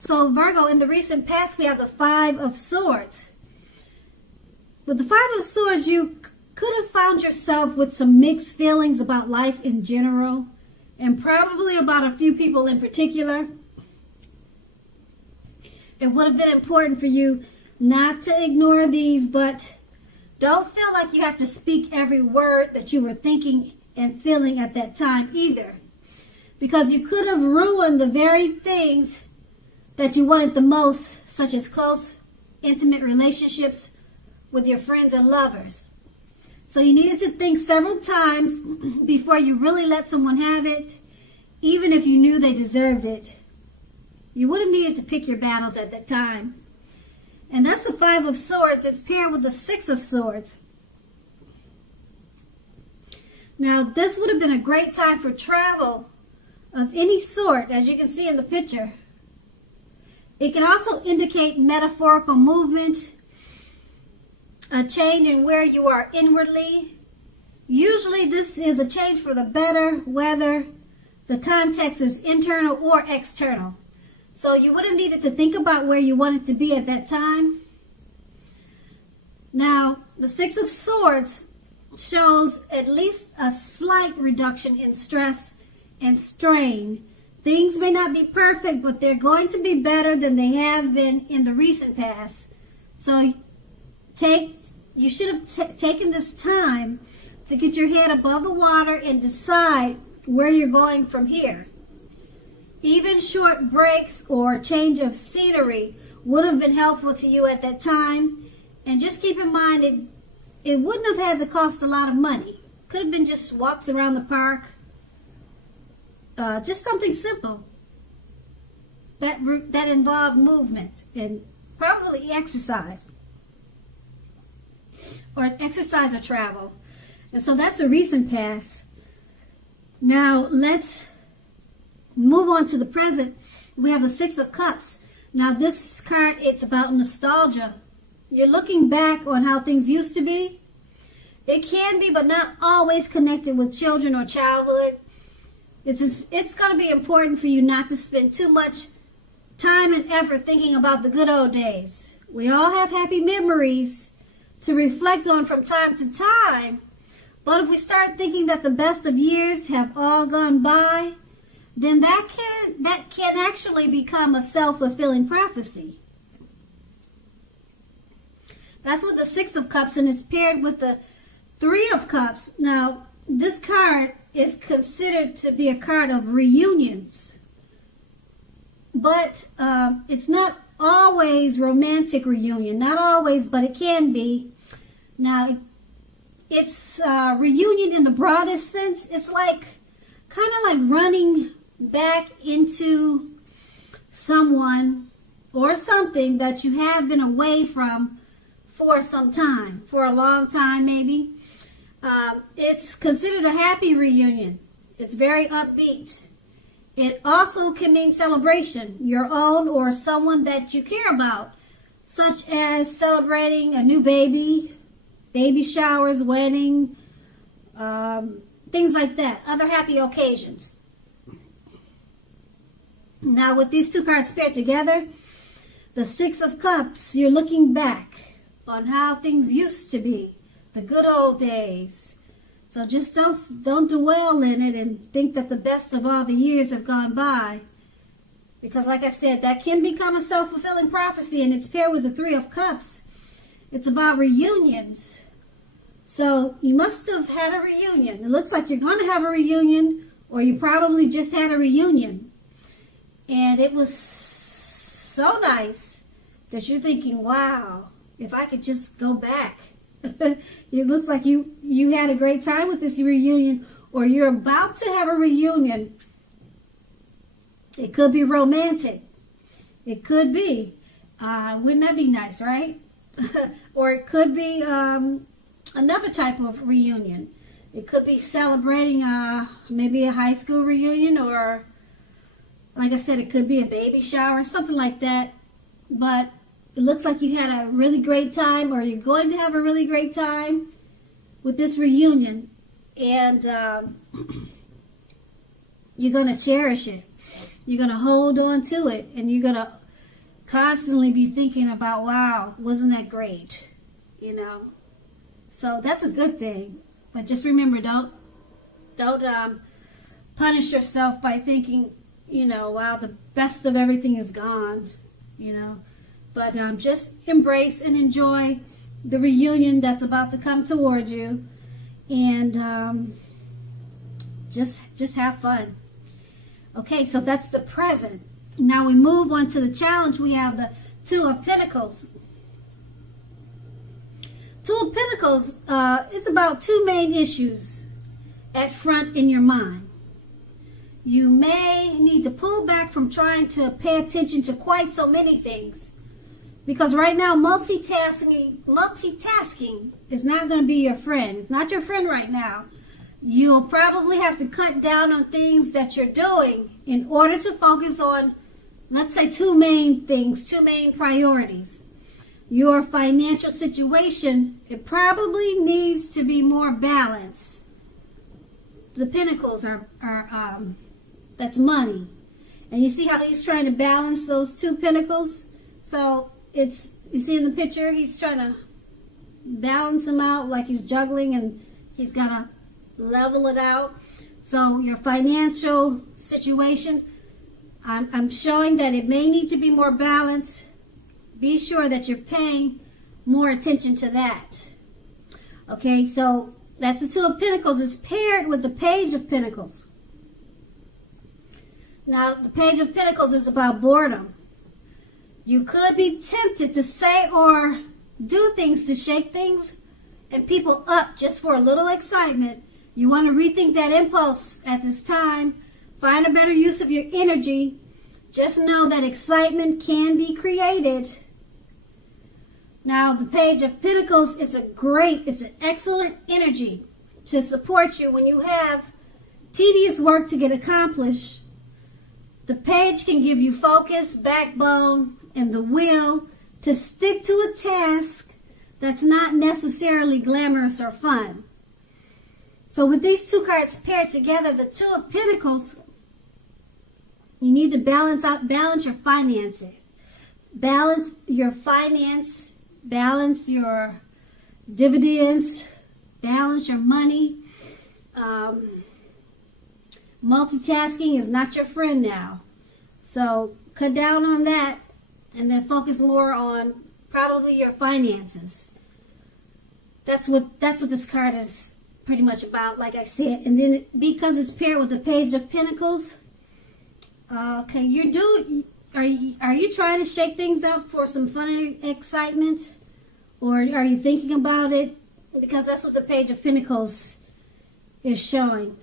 So Virgo, in the recent past, we have the Five of Swords. With the Five of Swords, you could have found yourself with some mixed feelings about life in general, and probably about a few people in particular. It would have been important for you not to ignore these, but don't feel like you have to speak every word that you were thinking and feeling at that time either, because you could have ruined the very things that you wanted the most, such as close, intimate relationships with your friends and lovers. So you needed to think several times before you really let someone have it, even if you knew they deserved it. You would have needed to pick your battles at that time. And that's the Five of Swords. It's paired with the Six of Swords. Now, this would have been a great time for travel of any sort, as you can see in the picture. It can also indicate metaphorical movement, a change in where you are inwardly. Usually this is a change for the better, whether the context is internal or external. So you would have needed to think about where you wanted to be at that time. Now, the Six of Swords shows at least a slight reduction in stress and strain. Things may not be perfect, but they're going to be better than they have been in the recent past. So you should have taken this time to get your head above the water and decide where you're going from here. Even short breaks or change of scenery would have been helpful to you at that time. And just keep in mind, it wouldn't have had to cost a lot of money. Could have been just walks around the park. Just something simple that involved movement and probably exercise. Or exercise or travel. And so that's the recent past. Now let's move on to the present. We have the Six of Cups. Now this card, it's about nostalgia. You're looking back on how things used to be. It can be, but not always connected with children or childhood. It's going to be important for you not to spend too much time and effort thinking about the good old days. We all have happy memories to reflect on from time to time. But if we start thinking that the best of years have all gone by, then that can actually become a self-fulfilling prophecy. That's with the Six of Cups, and it's paired with the Three of Cups. Now, this card is considered to be a card of reunions. But it's not always romantic reunion. Not always, but it can be. Now, it's reunion in the broadest sense. It's like kind of like running back into someone or something that you have been away from for some time, for a long time maybe. It's considered a happy reunion. It's very upbeat. It also can mean celebration, your own or someone that you care about, such as celebrating a new baby, baby showers, wedding, things like that, other happy occasions. Now with these two cards paired together, the Six of Cups, you're looking back on how things used to be, the good old days. So just don't dwell in it and think that the best of all the years have gone by. Because like I said, that can become a self-fulfilling prophecy, and it's paired with the Three of Cups. It's about reunions. So you must have had a reunion. It looks like you're going to have a reunion, or you probably just had a reunion. And it was so nice that you're thinking, wow, if I could just go back. It looks like you had a great time with this reunion, or you're about to have a reunion. It could be romantic. It could be. Wouldn't that be nice, right? Or it could be another type of reunion. It could be celebrating maybe a high school reunion, or like I said, it could be a baby shower, something like that. But it looks like you had a really great time, or you're going to have a really great time with this reunion. And you're going to cherish it. You're going to hold on to it, and you're going to constantly be thinking about, wow, wasn't that great? You know, so that's a good thing. But just remember, don't punish yourself by thinking, you know, wow, the best of everything is gone, you know. But just embrace and enjoy the reunion that's about to come towards you, and just have fun. Okay, so that's the present. Now we move on to the challenge. We have the Two of Pentacles. Two of Pentacles, it's about two main issues at front in your mind. You may need to pull back from trying to pay attention to quite so many things, because right now multitasking is not going to be your friend. It's not your friend right now. You'll probably have to cut down on things that you're doing in order to focus on, let's say, two main things, two main priorities. Your financial situation, it probably needs to be more balanced. The Pentacles are that's money. And you see how he's trying to balance those two Pentacles? So it's, you see in the picture, he's trying to balance them out like he's juggling, and he's got to level it out. So your financial situation, I'm showing that it may need to be more balanced. Be sure that you're paying more attention to that. Okay, so that's the Two of Pentacles. It's paired with the Page of Pentacles. Now, the Page of Pentacles is about boredom. You could be tempted to say or do things to shake things and people up just for a little excitement. You want to rethink that impulse at this time. Find a better use of your energy. Just know that excitement can be created. Now, the Page of Pentacles is it's an excellent energy to support you when you have tedious work to get accomplished. The Page can give you focus, backbone, and the will to stick to a task that's not necessarily glamorous or fun. So with these two cards paired together, the Two of Pentacles, you need to balance your finances. Balance your finance, balance your dividends, balance your money. Multitasking is not your friend now. So cut down on that and then focus more on probably your finances. That's what this card is pretty much about, like I said. And then because it's paired with the Page of Pentacles, okay, are you trying to shake things up for some fun and excitement? Or are you thinking about it? Because that's what the Page of Pentacles is showing.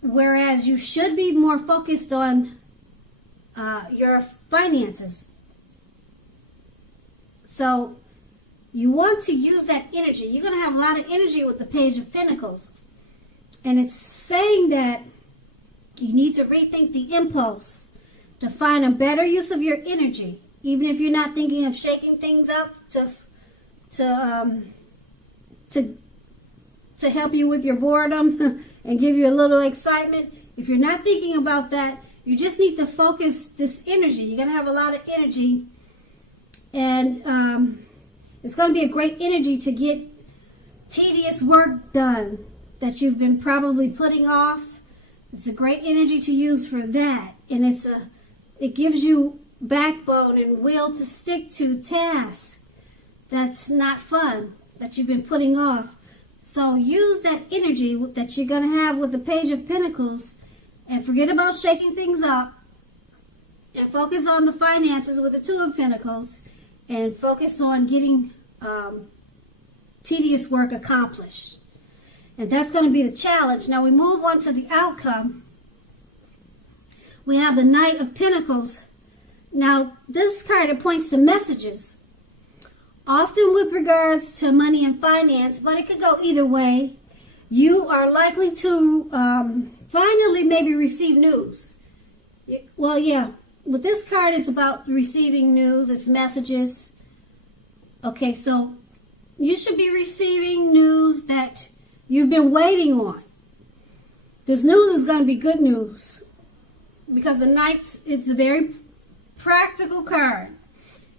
Whereas you should be more focused on your finances. So you want to use that energy. You're going to have a lot of energy with the Page of Pentacles. And it's saying that you need to rethink the impulse to find a better use of your energy. Even if you're not thinking of shaking things up to help you with your boredom and give you a little excitement. If you're not thinking about that, you just need to focus this energy. You're going to have a lot of energy, and it's going to be a great energy to get tedious work done that you've been probably putting off. It's a great energy to use for that, and it gives you backbone and will to stick to tasks that's not fun, that you've been putting off. So use that energy that you're going to have with the Page of Pentacles and forget about shaking things up and focus on the finances with the Two of Pentacles and focus on getting tedious work accomplished. And that's going to be the challenge. Now we move on to the outcome. We have the Knight of Pentacles. Now this card, it points to messages, often with regards to money and finance, but it could go either way. You are likely to finally maybe receive news. Well, yeah, with this card, it's about receiving news. It's messages. Okay, so you should be receiving news that you've been waiting on. This news is going to be good news because the Knights, it's very practical card.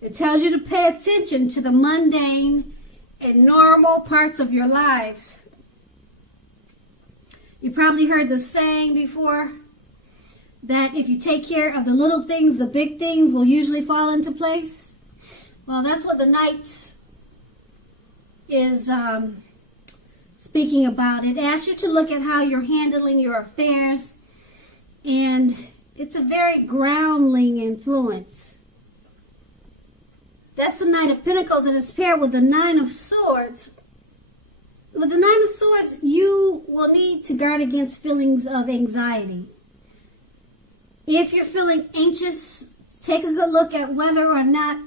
It tells you to pay attention to the mundane and normal parts of your lives. You probably heard the saying before that if you take care of the little things, the big things will usually fall into place. Well, that's what the Knights is speaking about. It asks you to look at how you're handling your affairs, and it's a very groundling influence. That's the Knight of Pentacles, and it's paired with the Nine of Swords. With the Nine of Swords, you will need to guard against feelings of anxiety. If you're feeling anxious, take a good look at whether or not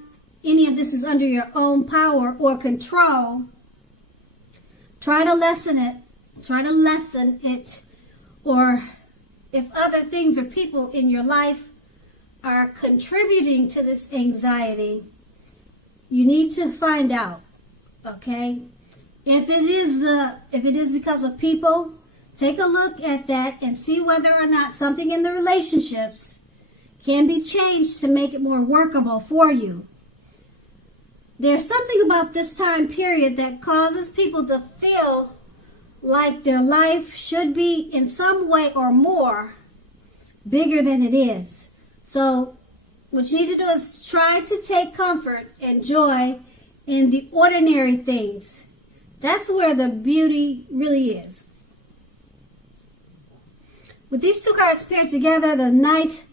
any of this is under your own power or control. Try to lessen it. Try to lessen it. Or if other things or people in your life are contributing to this anxiety, you need to find out, okay? If it is because of people, take a look at that and see whether or not something in the relationships can be changed to make it more workable for you. There's something about this time period that causes people to feel like their life should be in some way or more bigger than it is. So what you need to do is try to take comfort and joy in the ordinary things. That's where the beauty really is. With these two cards paired together, the Knight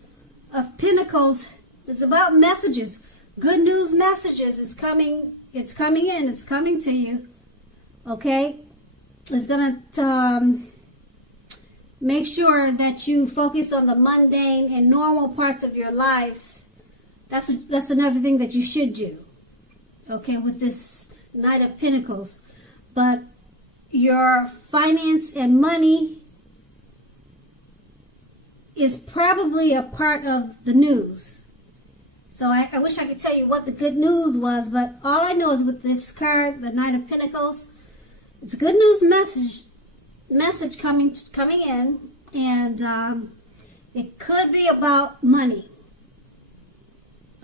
of Pentacles, it's about messages. Good news messages. It's coming in. It's coming to you. Okay? It's going to make sure that you focus on the mundane and normal parts of your lives. That's another thing that you should do. Okay, with this Knight of Pentacles. But your finance and money is probably a part of the news. So I wish I could tell you what the good news was, but all I know is with this card, the Knight of Pentacles, it's a good news message coming in, and it could be about money.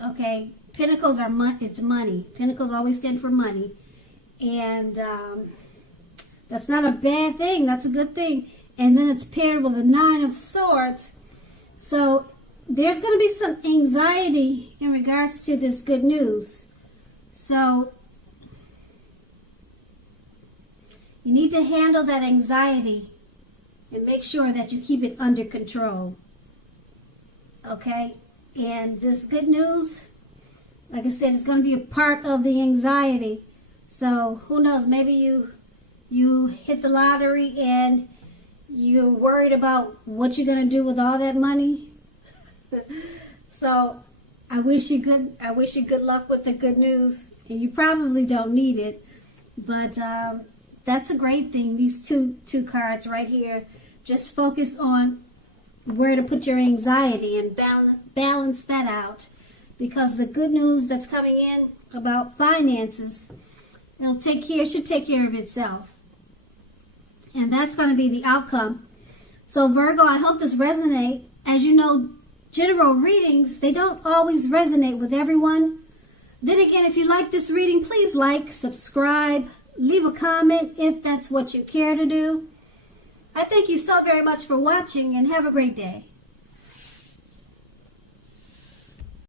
Okay, Pentacles are it's money. Pentacles always stand for money, and that's not a bad thing. That's a good thing. And then it's paired with a Nine of Swords. So there's going to be some anxiety in regards to this good news. So you need to handle that anxiety and make sure that you keep it under control. Okay? And this good news, like I said, it's going to be a part of the anxiety. So who knows, maybe you hit the lottery and you're worried about what you're going to do with all that money. So I wish you good luck with the good news. And you probably don't need it, but that's a great thing. These two cards right here, just focus on where to put your anxiety and balance that out, because the good news that's coming in about finances, should take care of itself. And that's going to be the outcome. So Virgo, I hope this resonates. As you know, general readings, they don't always resonate with everyone. Then again, if you like this reading, please like, subscribe, leave a comment if that's what you care to do. I thank you so very much for watching, and have a great day.